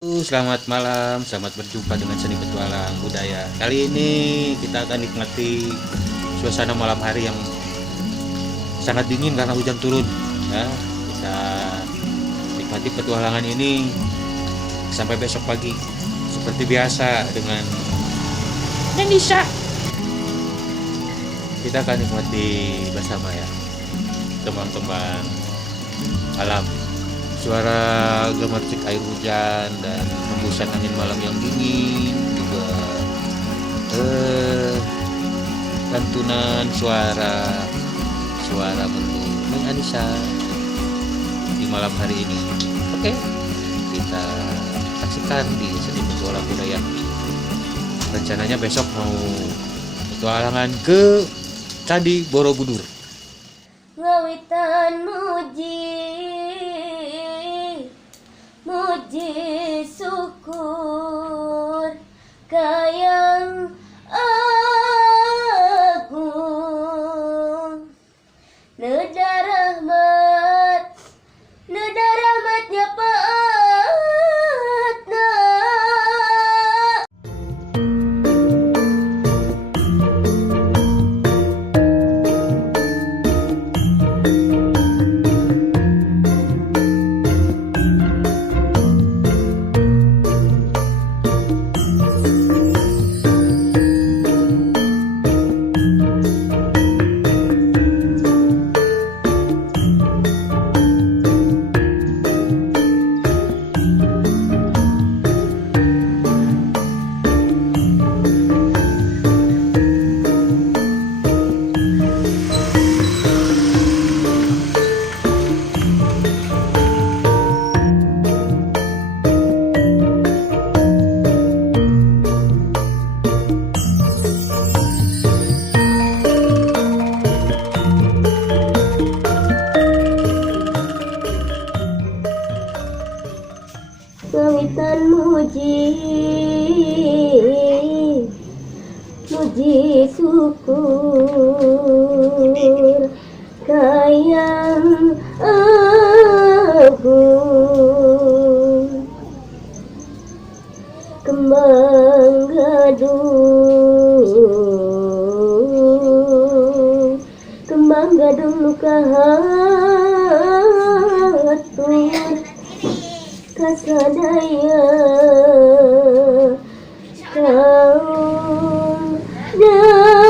Selamat malam, selamat berjumpa dengan seni petualang budaya. Kali ini kita akan nikmati suasana malam hari yang sangat dingin karena hujan turun. Ya, kita nikmati petualangan ini sampai besok pagi. Seperti biasa dengan Indonesia. Kita akan nikmati bersama ya, teman-teman alam. Suara gemercik air hujan dan hembusan angin malam yang dingin, juga lantunan suara Neng Anissa di malam hari ini. Oke, kita saksikan di seni petualang budaya. Rencananya besok mau petualangan ke Candi Borobudur. Ngawitan muji syukur kayang agung neda rahmatnya paatna. Ngawitan muji syukur kayang agung kembang gadung luka hatur kasadaya kaum dahulu.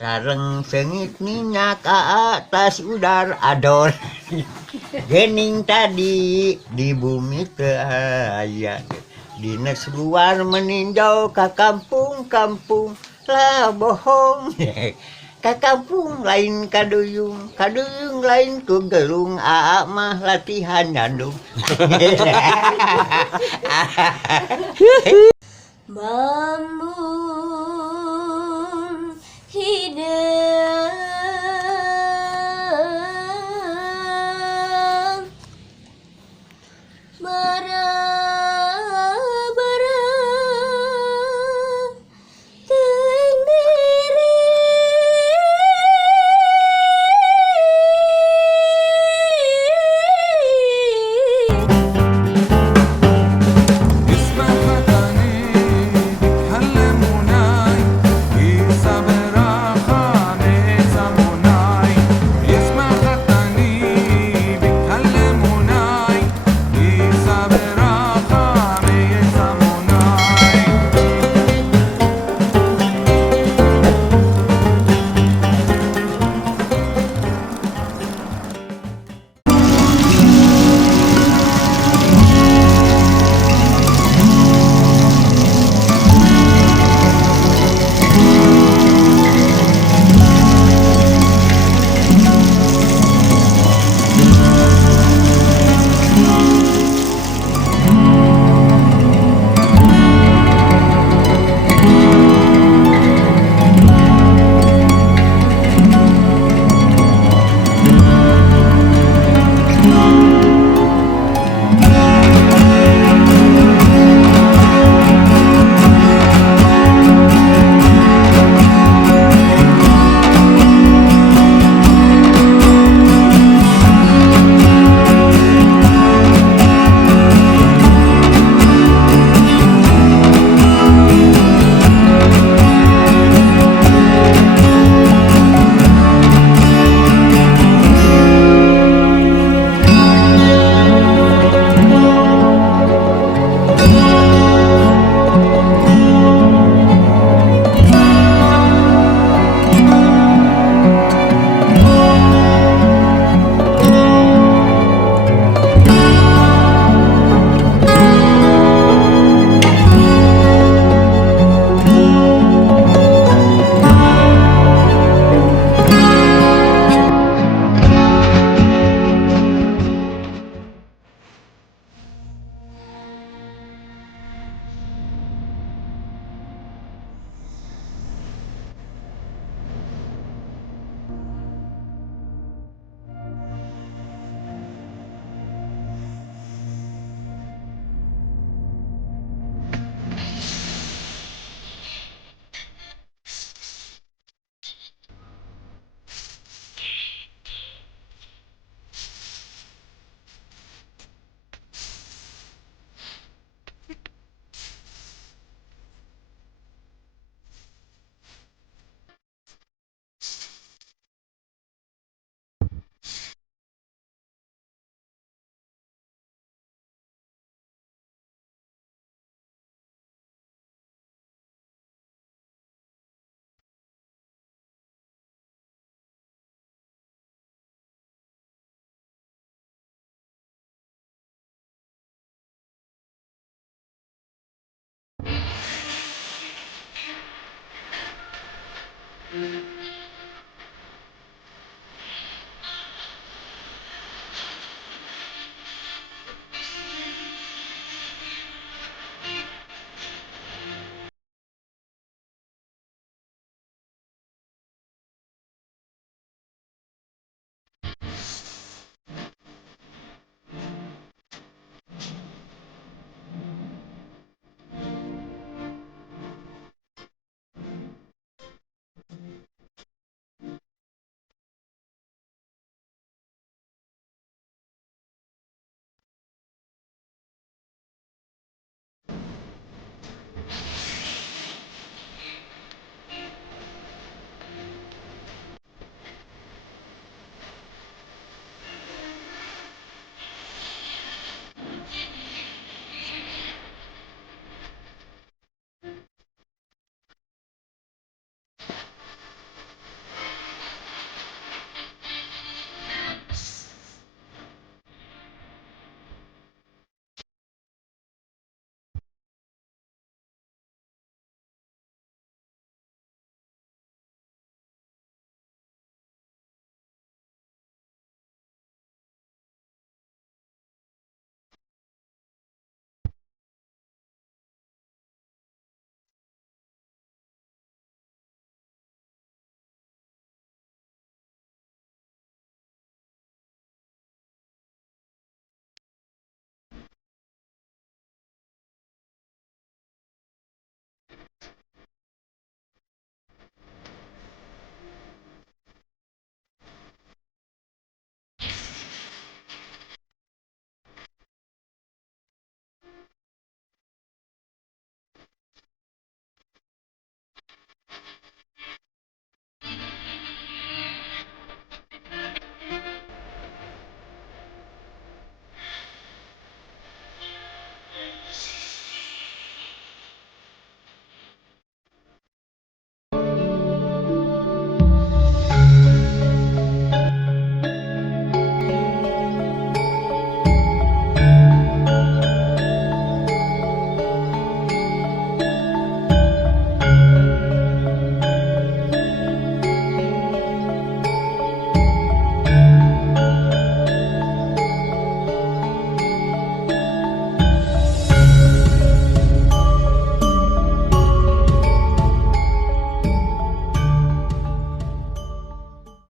Sareng sengit minyak atas udar ador gening tadi di bumi aya dinas luar meninjau ke kampung lah bohong ke kampung lain kaduyung lain ku gelung mah latihan nyandung. Bambu